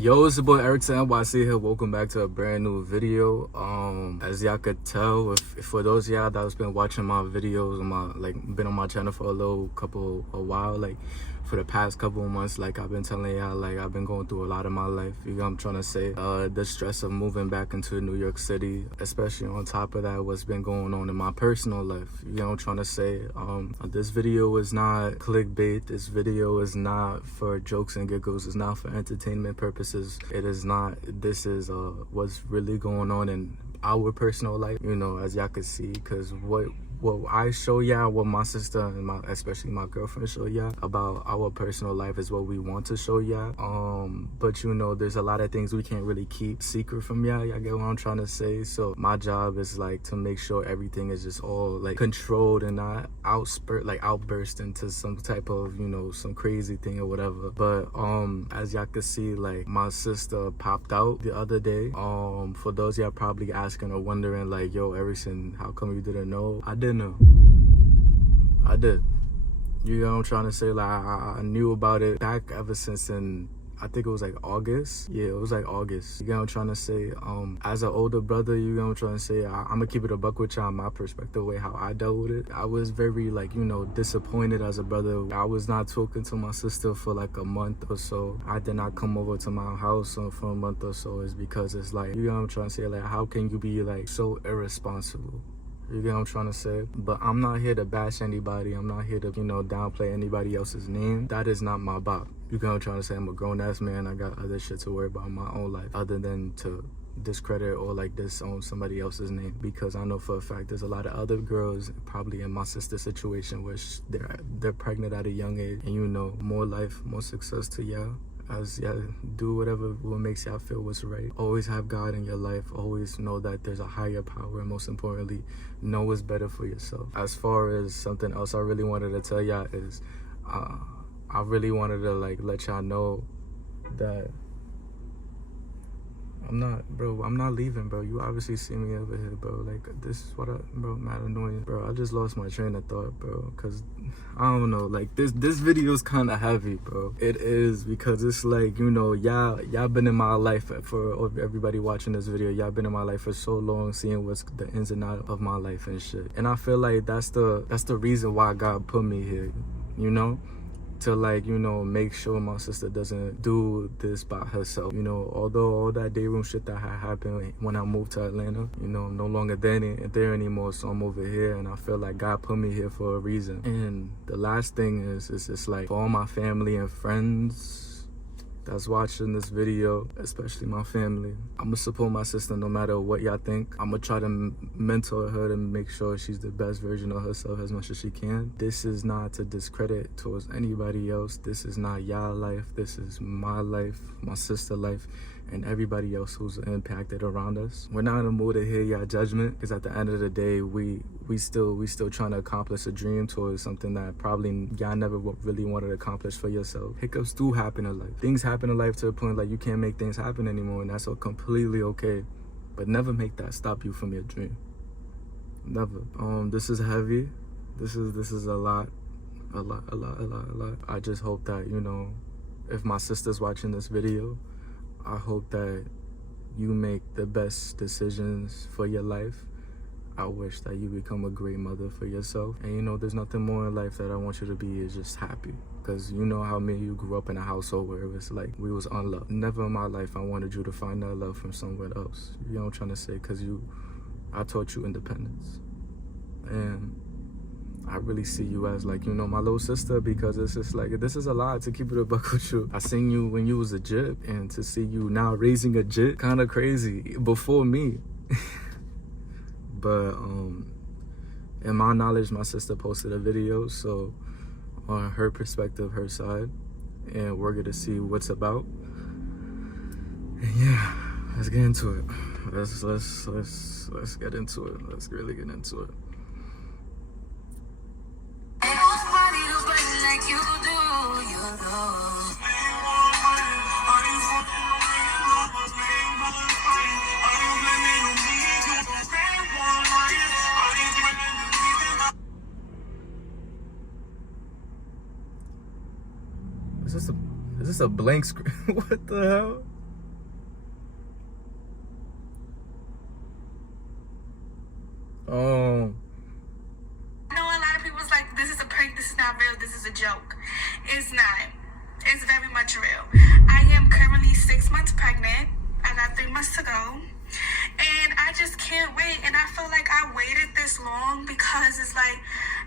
Yo, it's your boy Eric NYC here. Welcome back to a brand new video. As y'all could tell, if for those of y'all that's been watching my videos, been on my channel for a while, like for the past couple of months, like I've been telling y'all, like I've been going through a lot in my life. You know what I'm trying to say? The stress of moving back into New York City, especially on top of that, what's been going on in my personal life. You know what I'm trying to say? This video is not clickbait. This video is not for jokes and giggles. It's not for entertainment purposes. It is not. This is what's really going on in our personal life, you know, as y'all can see, because what I show y'all, what my sister and especially my girlfriend show y'all about our personal life is what we want to show y'all. But you know, there's a lot of things we can't really keep secret from y'all. Y'all get what I'm trying to say? So my job is like to make sure everything is just all like controlled and not outburst into some type of, you know, some crazy thing or whatever. But as y'all can see, like my sister popped out the other day. For those y'all probably asking or wondering, like, yo, Erickson, how come you didn't know? I did know. I did. You know what I'm trying to say? Like I knew about it back ever since I think it was like August. Yeah, it was like August. You know what I'm trying to say? As an older brother, you know what I'm trying to say? I'm gonna keep it a buck with y'all, my perspective, way how I dealt with it. I was very, like, you know, disappointed as a brother. I was not talking to my sister for like a month or so. I did not come over to my house for a month or so. It's because it's like, you know what I'm trying to say? Like, how can you be like so irresponsible? You get what I'm trying to say? But I'm not here to bash anybody. I'm not here to, you know, downplay anybody else's name. That is not my bop. You get what I'm trying to say? I'm a grown-ass man. I got other shit to worry about in my own life other than to discredit or like disown somebody else's name, because I know for a fact there's a lot of other girls probably in my sister's situation where they're pregnant at a young age, and you know, more life, more success to y'all. As y'all do what makes y'all feel what's right. Always have God in your life. Always know that there's a higher power, and most importantly, know what's better for yourself. As far as something else I really wanted to tell y'all is, I really wanted to like let y'all know that I'm not leaving, bro. You obviously see me over here, bro. Like, this is bro, mad annoying. Bro, I just lost my train of thought, bro. Cause, I don't know, like, this video is kind of heavy, bro. It is, because it's like, you know, y'all been in my life for everybody watching this video. Y'all been in my life for so long, seeing what's the ins and outs of my life and shit. And I feel like that's the reason why God put me here, you know? To, like, you know, make sure my sister doesn't do this by herself. You know, although all that day room shit that had happened when I moved to Atlanta, you know, I'm no longer there anymore, so I'm over here, and I feel like God put me here for a reason. And the last thing is just like, for all my family and friends that's watching this video, especially my family, I'm gonna support my sister no matter what y'all think. I'm gonna try to mentor her to make sure she's the best version of herself as much as she can. This is not to discredit towards anybody else. This is not y'all life. This is my life, my sister's life, and everybody else who's impacted around us. We're not in the mood to hear y'all judgment, because at the end of the day, we still trying to accomplish a dream towards something that probably y'all never really wanted to accomplish for yourself. Hiccups do happen in life. Things happen in life to the point like you can't make things happen anymore, and that's all completely okay. But never make that stop you from your dream. Never. This is heavy. This is a lot. I just hope that, you know, if my sister's watching this video, I hope that you make the best decisions for your life. I wish that you become a great mother for yourself. And you know, there's nothing more in life that I want you to be is just happy. Because you know how me and you grew up in a household where it was like we was unloved. Never in my life I wanted you to find that love from somewhere else. You know what I'm trying to say? Because I taught you independence. And I really see you as, like, you know, my little sister, because it's just like, this is a lot to keep it a buck with you. I seen you when you was a jit, and to see you now raising a jit, kind of crazy before me. But in my knowledge, my sister posted a video, so on her perspective, her side, and we're gonna see what's about. And yeah, let's get into it. Let's get into it. Let's really get into it. Is this a blank screen? What the hell? I know a lot of people's like, this is a prank, this is not real, this is a joke. It's not. It's very much real. I am currently 6 months pregnant. I got 3 months to go. And I just can't wait. And I feel like I waited this long because it's like,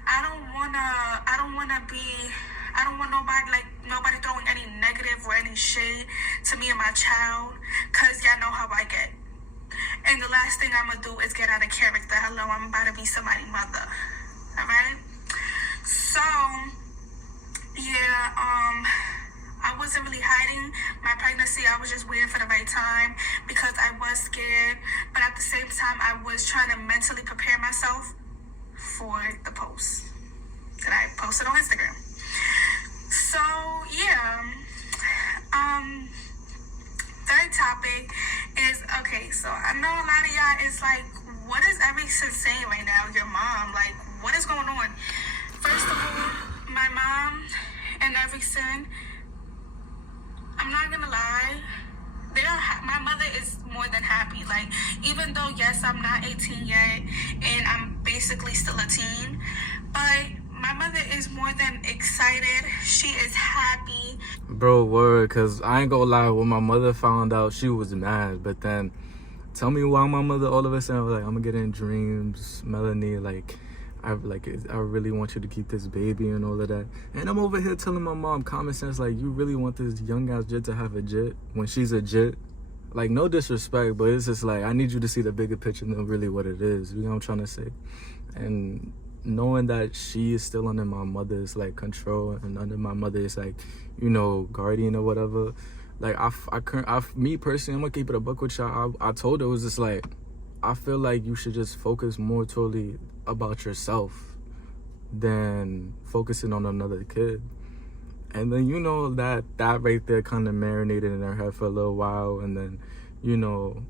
I don't want nobody throwing any negative or any shade to me and my child. Cause y'all know how I get. And the last thing I'm gonna do is get out of character. Hello, I'm about to be somebody's mother. Alright? So, yeah, I wasn't really hiding my pregnancy. I was just waiting for the right time because I was scared. But at the same time, I was trying to mentally prepare myself for the post that I posted on Instagram. So, yeah. Third topic is, okay, so I know a lot of y'all is like, what is everything saying right now? Your mom, like, what is going on? First of all, my mom and everything, I'm not gonna lie, my mother is more than happy. Like, even though, yes, I'm not 18 yet, and I'm basically still a teen, but my mother is more than excited. She is happy. Bro, word, cause I ain't gonna lie, when my mother found out, she was mad. But then, tell me why my mother all of a sudden was like, I'm gonna get in dreams, Melanie, I really want you to keep this baby and all of that. And I'm over here telling my mom, common sense, like, you really want this young ass jit to have a jit when she's a jit? Like, no disrespect, but it's just like, I need you to see the bigger picture than really what it is. You know what I'm trying to say? And knowing that she is still under my mother's like control and under my mother's like, you know, guardian or whatever, like me personally, I'm gonna keep it a buck with y'all. I told her, it was just like, I feel like you should just focus more totally about yourself than focusing on another kid. And then, you know, that right there kind of marinated in her head for a little while. And then, you know,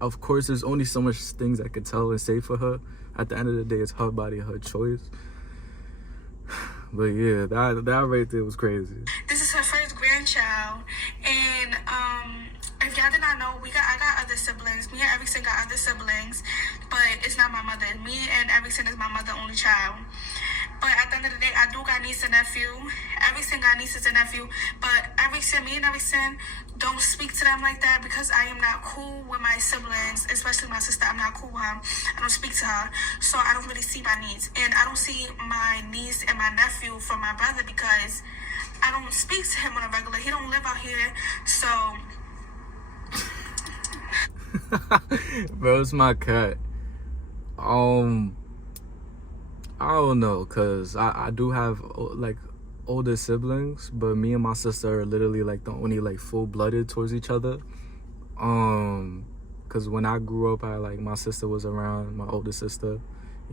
of course, there's only so much things I could tell and say for her. At the end of the day, it's her body, her choice. But yeah, that right there was crazy. This is her first grandchild, and if y'all did not know, I got other siblings. Me and Erickson got other siblings, but it's not my mother. Me and Erickson is my mother only child. But at the end of the day, I do got niece and nephew. Everything got nieces and nephew. But me and Erickson don't speak to them like that because I am not cool with my siblings, especially my sister. I'm not cool with her. I don't speak to her. So I don't really see my niece. And I don't see my niece and my nephew from my brother because I don't speak to him on a regular. He don't live out here. So... Bro, it's my cat. I don't know, cause I do have like older siblings, but me and my sister are literally like the only like full-blooded towards each other. Cause when I grew up, my sister was around, my older sister.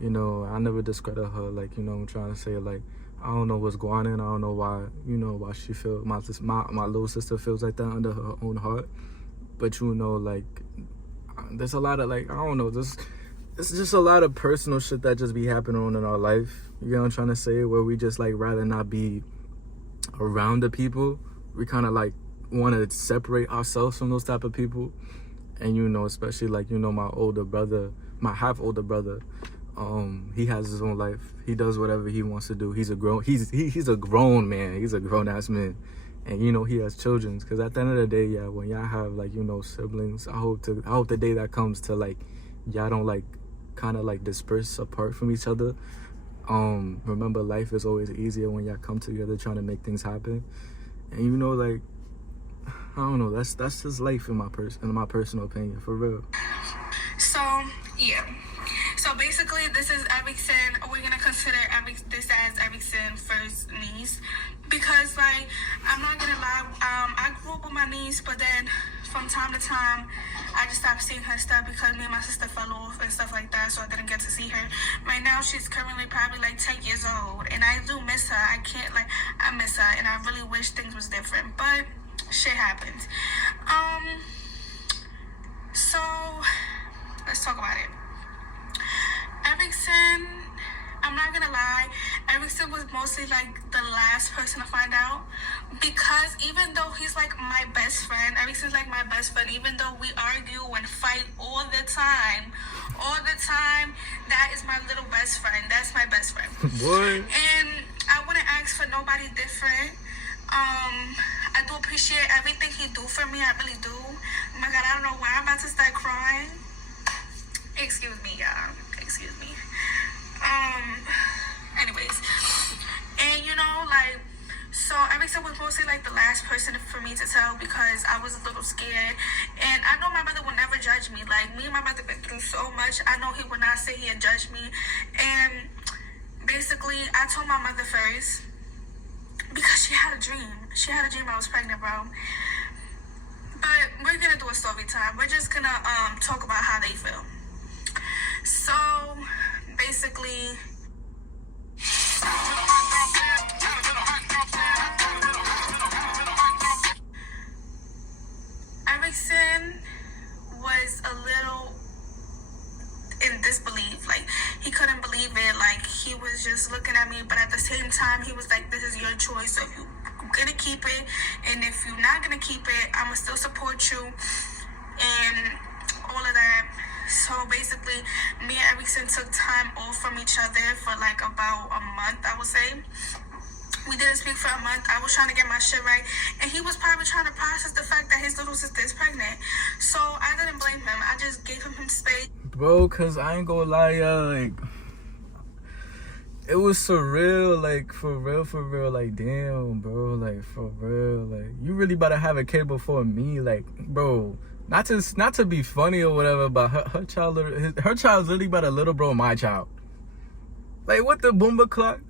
You know, I never discredit her. Like, you know, I'm trying to say, like, I don't know what's going on. I don't know why. You know, why she feel my little sister feels like that under her own heart. But you know, like, there's a lot of like, I don't know, it's just a lot of personal shit that just be happening in our life. You know what I'm trying to say? Where we just like rather not be around the people. We kind of like want to separate ourselves from those type of people. And you know, especially like, you know, my older brother, my half older brother, he has his own life. He does whatever he wants to do. He's a grown man. He's a grown ass man. And you know, he has children. Because at the end of the day, yeah, when y'all have like, you know, siblings, I hope the day that comes to like y'all don't like kind of like disperse apart from each other. Remember, life is always easier when y'all come together trying to make things happen. And you know, like, I don't know, that's just life in my personal opinion, for real. So yeah, so basically this is Erickson. We're gonna consider this as Erickson's first niece because, like, I'm not gonna lie, I grew up with my niece, but then from time to time I just stopped seeing her stuff because me and my sister fell off and stuff like that, so I didn't get to see her. Right now she's currently probably like 10 years old, and I do miss her. I miss her, and I really wish things was different, but shit happens. So let's talk about it. Erickson, I'm not gonna lie, Erickson was mostly like the last person to find out, because even though he's like my best friend, Erickson's like my best friend, even though we argue and fight all the time, that is my little best friend. That's my best friend. Boy. And I wouldn't ask for nobody different. I do appreciate everything he do for me. I really do. Oh my God, I don't know why I'm about to start crying. Excuse me, y'all. Excuse me. Anyways, and you know, like, so Erickson was mostly like the last person for me to tell because I was a little scared. And I know my mother will never judge me. Like, me and my mother been through so much. I know he would not sit here and judge me. And basically, I told my mother first because she had a dream. She had a dream I was pregnant, bro. But we're gonna do a story time. We're just gonna talk about how they feel. So basically, Erickson was a little in disbelief. Like, he couldn't believe it. Like, he was just looking at me, but at the same time, he was like, this is your choice. So if you're gonna keep it, and if you're not gonna keep it, I'ma still support you and all of that. So basically, me and Erickson took time off from each other for like about a month, I would say. We didn't speak for a month. I was trying to get my shit right. And he was probably trying to process the fact that his little sister is pregnant. So I didn't blame him. I just gave him space. Bro, cause I ain't gonna lie, like, it was surreal, like, for real, like, damn, bro, like, for real, like, you really about to have a kid before me, like, bro, not to be funny or whatever, but her child's literally about a little bro my child. Like, what the boomba clock?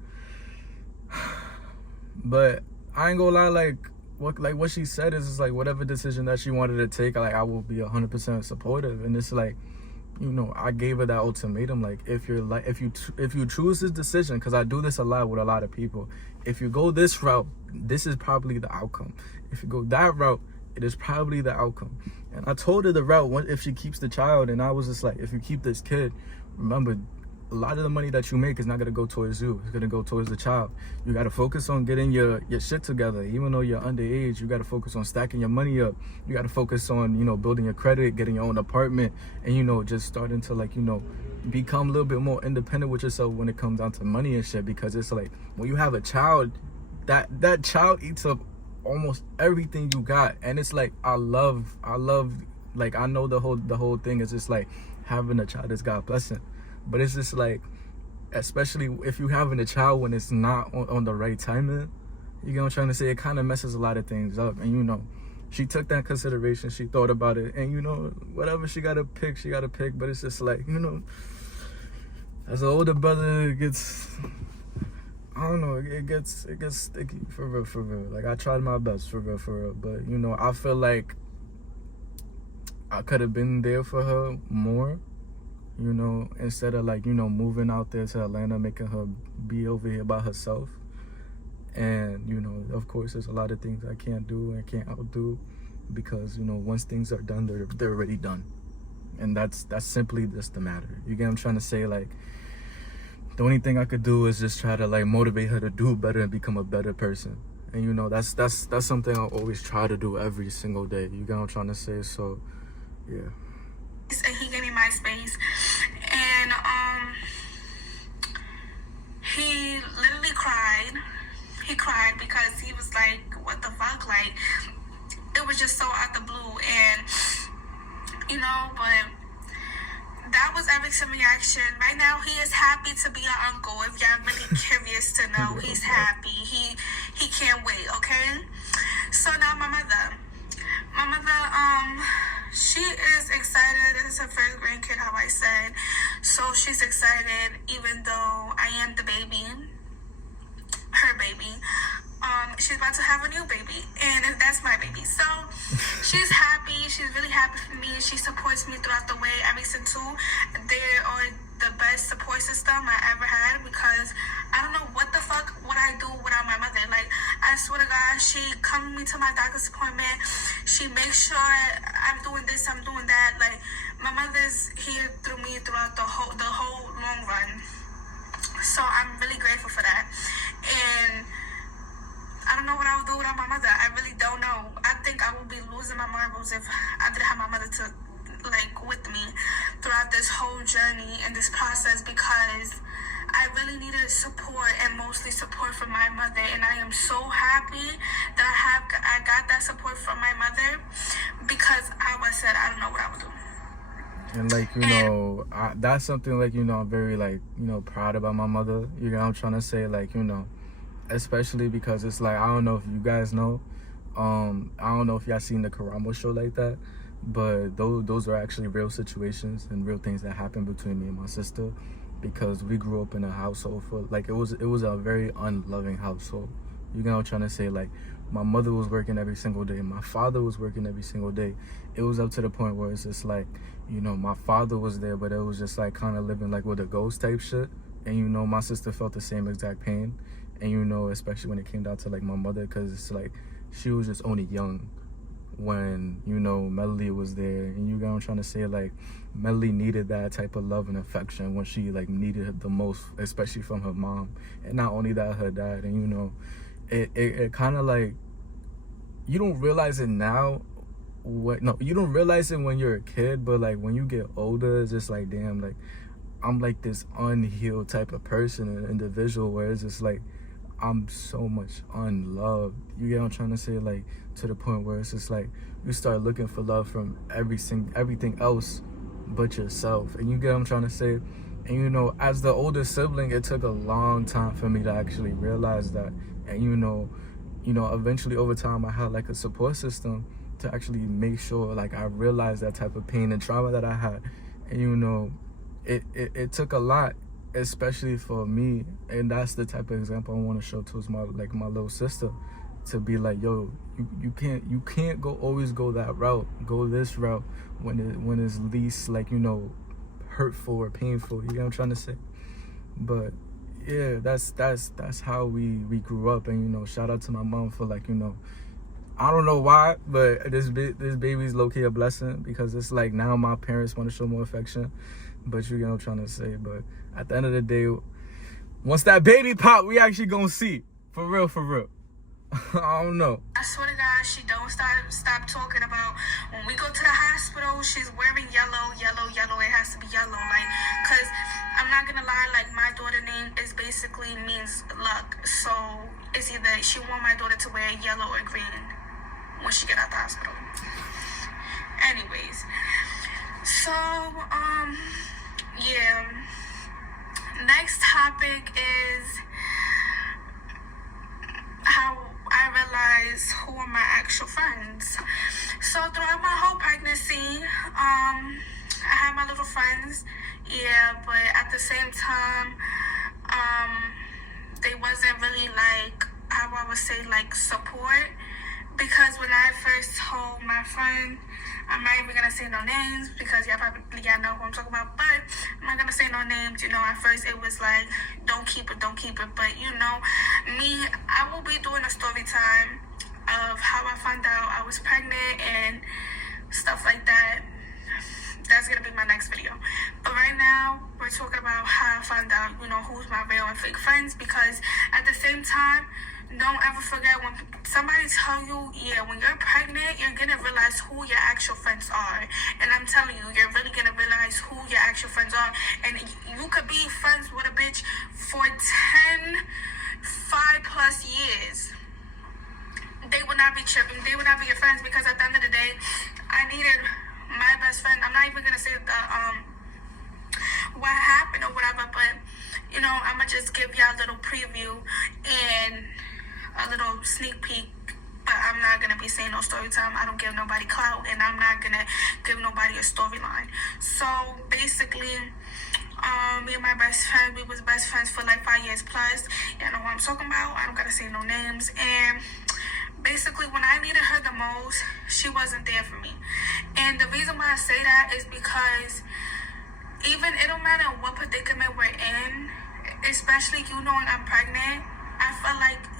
But I ain't gonna lie, what she said is like whatever decision that she wanted to take, like, I will be 100% supportive. And it's like, you know, I gave her that ultimatum, like, if you choose this decision, because I do this a lot with a lot of people, if you go this route, this is probably the outcome. If you go that route, it is probably the outcome. And I told her the route if she keeps the child, and I was just like, if you keep this kid, remember, a lot of the money that you make is not going to go towards you. It's going to go towards the child. You got to focus on getting your shit together. Even though you're underage, you got to focus on stacking your money up. You got to focus on, you know, building your credit, getting your own apartment, and, you know, just starting to, like, you know, become a little bit more independent with yourself when it comes down to money and shit. Because it's like, when you have a child, that child eats up almost everything you got. And it's like, I love, like, I know the whole thing is just like having a child is God's blessing. But it's just like, especially if you're having a child when it's not on the right timing, you know what I'm trying to say? It kind of messes a lot of things up. And, you know, she took that in consideration. She thought about it. And, you know, whatever she got to pick, she got to pick. But it's just like, you know, as an older brother, it gets, I don't know, it gets sticky, for real. Like, I tried my best, for real. But, you know, I feel like I could have been there for her more. You know, instead of, like, you know, moving out there to Atlanta, making her be over here by herself. And, you know, of course, there's a lot of things I can't do and can't outdo because, you know, once things are done, they're already done. And that's simply just the matter. You get what I'm trying to say? Like, the only thing I could do is just try to, like, motivate her to do better and become a better person. And, you know, that's something I always try to do every single day. You get what I'm trying to say? So, yeah. And he gave me my space, and he literally cried. He cried because he was like, what the fuck? Like, it was just so out the blue. And, you know, but that was Erickson's reaction. Right now, he is happy to be an uncle. If y'all really curious to know, he's happy. He can't wait, okay? So now my mother, she is excited. This is her first grandkid, how I said. So she's excited, even though I am the baby, her baby. She's about to have a new baby, and that's my baby. So she's happy. She's really happy for me. She supports me throughout the way. Erickson too. They are the best support system I ever had because I don't know what the fuck would I do without my mother. Like, I swear to God, she comes me to my doctor's appointment. She makes sure I'm doing this, I'm doing that. Like, my mother's here through me throughout the whole long run. So I'm really grateful for that. And I don't know what I would do without my mother. I really don't know. I think I would be losing my marbles if I didn't have my mother to, like, with me throughout this whole journey and this process, because I really needed support, and mostly support from my mother. And I am so happy that I got that support from my mother, because I said I don't know what I would do. And like, you know, that's something like, you know, I'm very like, you know, proud about my mother. You know what I'm trying to say? Like, you know, especially because it's like, I don't know if you guys know, I don't know if y'all seen the Karamo show like that, but those are actually real situations and real things that happened between me and my sister, because we grew up in a household for like, it was a very unloving household. You know what I'm trying to say? Like, my mother was working every single day, my father was working every single day. It was up to the point where it's just like, you know, my father was there, but it was just like kind of living like with a ghost type shit. And you know, my sister felt the same exact pain. And you know, especially when it came down to like my mother, because it's like she was just only young when, you know, Melly was there. And you know what I'm trying to say? Like, Melly needed that type of love and affection when she like needed it the most, especially from her mom. And not only that, her dad. And you know, it kind of like, you don't realize it now. You don't realize it when you're a kid, but like when you get older, it's just like, damn, like I'm like this unhealed type of person and individual, where it's just like I'm so much unloved. You get what I'm trying to say? Like, to the point where it's just like you start looking for love from everything else but yourself. And you get what I'm trying to say? And you know, as the older sibling, it took a long time for me to actually realize that. And you know, eventually over time I had like a support system to actually make sure like I realized that type of pain and trauma that I had. And you know, it took a lot, especially for me. And that's the type of example I want to show towards my little sister, to be like, yo, you can't always go that route. Go this route when it's least like, you know, hurtful or painful. You know what I'm trying to say? But yeah, that's how we grew up. And you know, shout out to my mom for like, you know, I don't know why, but this baby's low-key a blessing, because it's like now my parents want to show more affection. But you know what I'm trying to say. But at the end of the day, once that baby pop, we actually gonna see. For real. I don't know. I swear to God, she don't stop talking about when we go to the hospital, she's wearing yellow. It has to be yellow, like, cause I'm not gonna lie, like my daughter name is basically means luck. So it's either she want my daughter to wear yellow or green when she get out the hospital. Anyways, so yeah. Next topic is how I realized who are my actual friends. So throughout my whole pregnancy, I had my little friends, yeah, but at the same time, they wasn't really like, how I would say, like support. Because when I first told my friend, I'm not even gonna say no names because y'all know who I'm talking about, but I'm not gonna say no names. You know, at first it was like, don't keep it. But you know, me, I will be doing a story time of how I found out I was pregnant and stuff like that. That's gonna be my next video. But right now, we're talking about how I found out, you know, who's my real and fake friends. Because at the same time, don't ever forget, when somebody tell you, yeah, when you're pregnant, you're gonna realize who your actual friends are. And I'm telling you, you're really gonna realize who your actual friends are. And you could be friends with a bitch for 5+ years. They would not be tripping. They would not be your friends, because at the end of the day, I needed my best friend. I'm not even gonna say what happened or whatever, but you know, I'ma just give y'all a little preview and a little sneak peek. But I'm not gonna be saying no story time. I don't give nobody clout, and I'm not gonna give nobody a storyline. So basically, me and my best friend, we was best friends for like 5 years plus. You know what I'm talking about. I don't gotta say no names. And basically, when I needed her the most, she wasn't there for me. And the reason why I say that is because even, it don't matter what predicament we're in, especially you knowing I'm pregnant, I feel like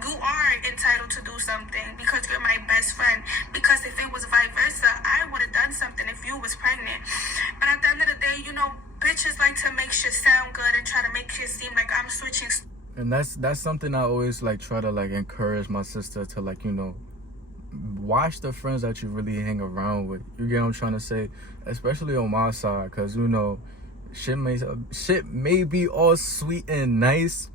you are entitled to do something because you're my best friend. Because if it was vice versa, I would have done something if you was pregnant. But at the end of the day, you know, bitches like to make shit sound good and try to make shit seem like I'm switching. And that's something I always like try to like encourage my sister to, like, you know, watch the friends that you really hang around with. You get what I'm trying to say? Especially on my side, because, you know, shit may be all sweet and nice,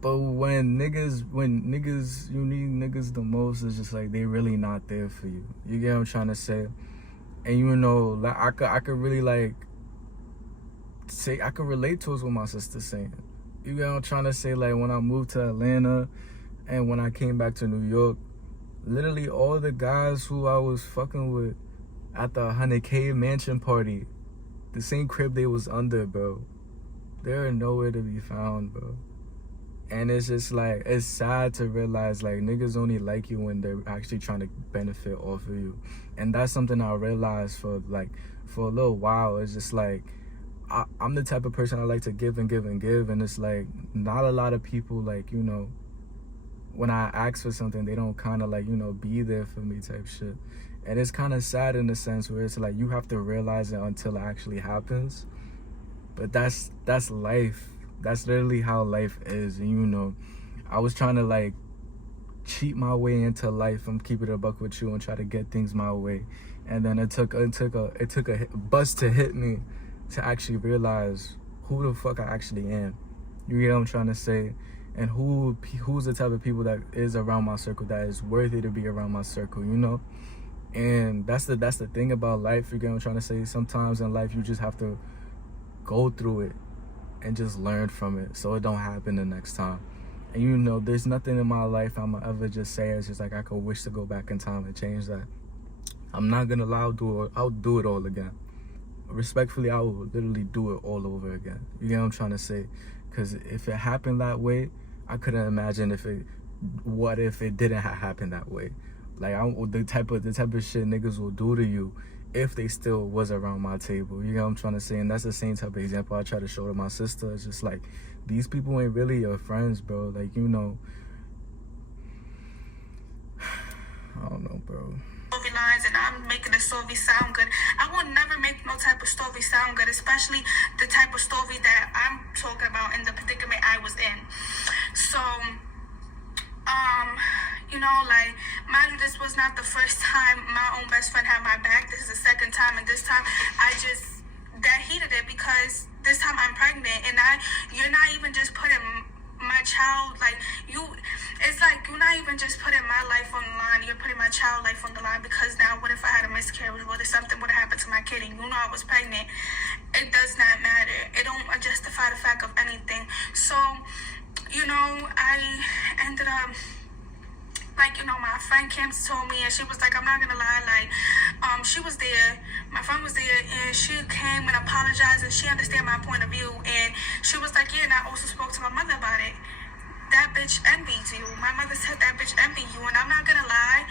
but when niggas you need niggas the most, it's just like they really not there for you. You get what I'm trying to say? And, you know, like I could really like say, I could relate to what my sister's saying. You get what I'm trying to say? Like, when I moved to Atlanta and when I came back to New York, literally all the guys who I was fucking with at the 100K mansion party, the same crib they was under, bro, they're nowhere to be found, bro. And it's just like, it's sad to realize like niggas only like you when they're actually trying to benefit off of you. And that's something I realized for a little while. It's just like, I'm the type of person I like to give and give and give, and it's like not a lot of people, like, you know, when I ask for something, they don't kind of like, you know, be there for me type shit. And it's kind of sad in the sense where it's like you have to realize it until it actually happens. But that's life. That's literally how life is. And, you know, I was trying to like cheat my way into life and keep it a buck with you and try to get things my way. And then it took a bus to hit me to actually realize who the fuck I actually am. You get what I'm trying to say? And who's the type of people that is around my circle that is worthy to be around my circle, you know? And that's the thing about life. You get what I'm trying to say? Sometimes in life you just have to go through it and just learn from it so it don't happen the next time. And, you know, there's nothing in my life I'ma ever just say it's just like I could wish to go back in time and change that. I'm not gonna lie, I'll do it all again. Respectfully, I will literally do it all over again. You get what I'm trying to say? Because if it happened that way, I couldn't imagine what if it didn't happen that way. Like, the type of shit niggas will do to you if they still was around my table. You know what I'm trying to say? And that's the same type of example I try to show to my sister. It's just like, these people ain't really your friends, bro. Like, you know, I don't know, bro. Lines and I'm making the story sound good. I will never make no type of story sound good, especially the type of story that I'm talking about in the predicament I was in. So, you know, like, mind you, this was not the first time my own best friend had my back. This is the second time, and this time that heated it because this time I'm pregnant, and you're not even just putting my child, like, it's like you're not even just putting my life on the line, you're putting my child life on the line, because now what if I had a miscarriage? What if something would have happened to my kid and you know I was pregnant? It does not matter. It don't justify the fact of anything. So, you know, I ended up, like, you know, my friend came to told me, and she was like, I'm not gonna lie, like, she was there, my friend was there, and she came and apologized, and she understand my point of view, and she was like, yeah, and I also spoke to my mother about it. That bitch envies you. My mother said that bitch envied you, and I'm not gonna lie,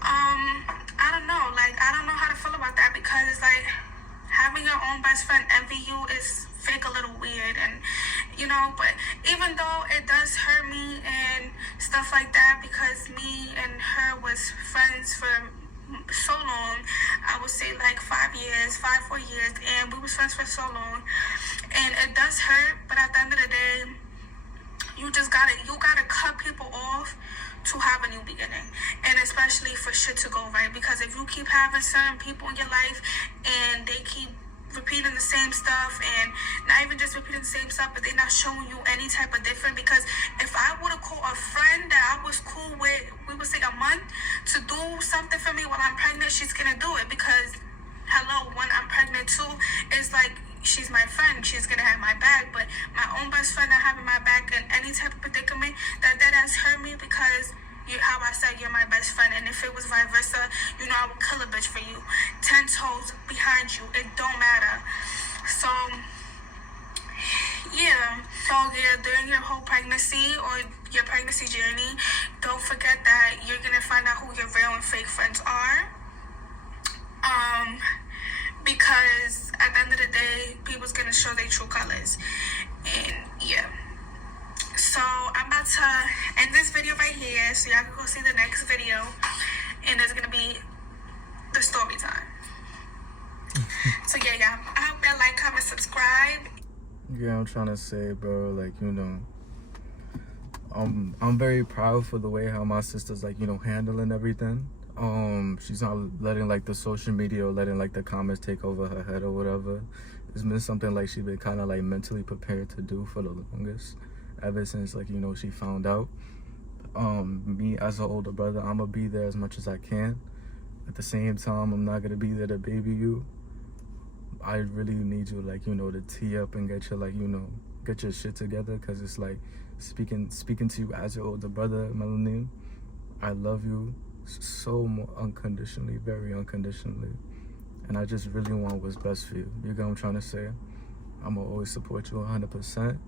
I don't know, like, I don't know how to feel about that, because, like, having your own best friend envy you is fake a little weird, and, you know, but even though it does hurt me and stuff like that, because me and her was friends for so long, I would say like 4 years, and we was friends for so long, and it does hurt, but at the end of the day, you gotta cut people off to have a new beginning, and especially for shit to go right, because if you keep having certain people in your life and they keep repeating the same stuff, and not even just repeating the same stuff, but they're not showing you any type of different, because if I would have called a friend that I was cool with, we would say a month, to do something for me while I'm pregnant, she's gonna do it, because hello, when I'm pregnant too, it's like, she's my friend, she's gonna have my back, but my own best friend not having my back in any type of predicament, that has hurt me, because how I said you're my best friend, and if it was vice versa, you know, I would kill a bitch for you, 10 toes behind you, it don't matter. So yeah, during your whole pregnancy or your pregnancy journey, don't forget that you're gonna find out who your real and fake friends are, because at the end of the day, people's gonna show their true colors. And yeah, so I'm about to end this video right here, so y'all can go see the next video, and there's gonna be the story time. So yeah, y'all, I hope y'all like, comment, subscribe. Yeah, I'm trying to say, bro, like, you know, I'm very proud for the way how my sister's like, you know, handling everything. She's not letting like the social media or letting like the comments take over her head or whatever. It's been something like she's been kind of like mentally prepared to do for the longest, ever since like, you know, she found out. Me as an older brother, I'm gonna be there as much as I can. At the same time, I'm not gonna be there to baby you. I really need you, like, you know, to tee up and get your, like, you know, get your shit together, because it's like speaking to you as your older brother, Melanie. I love you so unconditionally, very unconditionally, and I just really want what's best for you. You get what I'm trying to say? I'm gonna always support you 100%.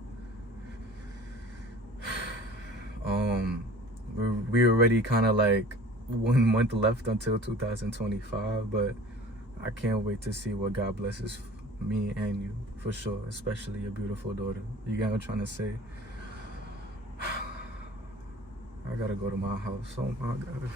We already kind of like 1 month left until 2025, but I can't wait to see what God blesses me and you, for sure, especially your beautiful daughter. You get what I'm trying to say? I gotta go to my house. Oh my God.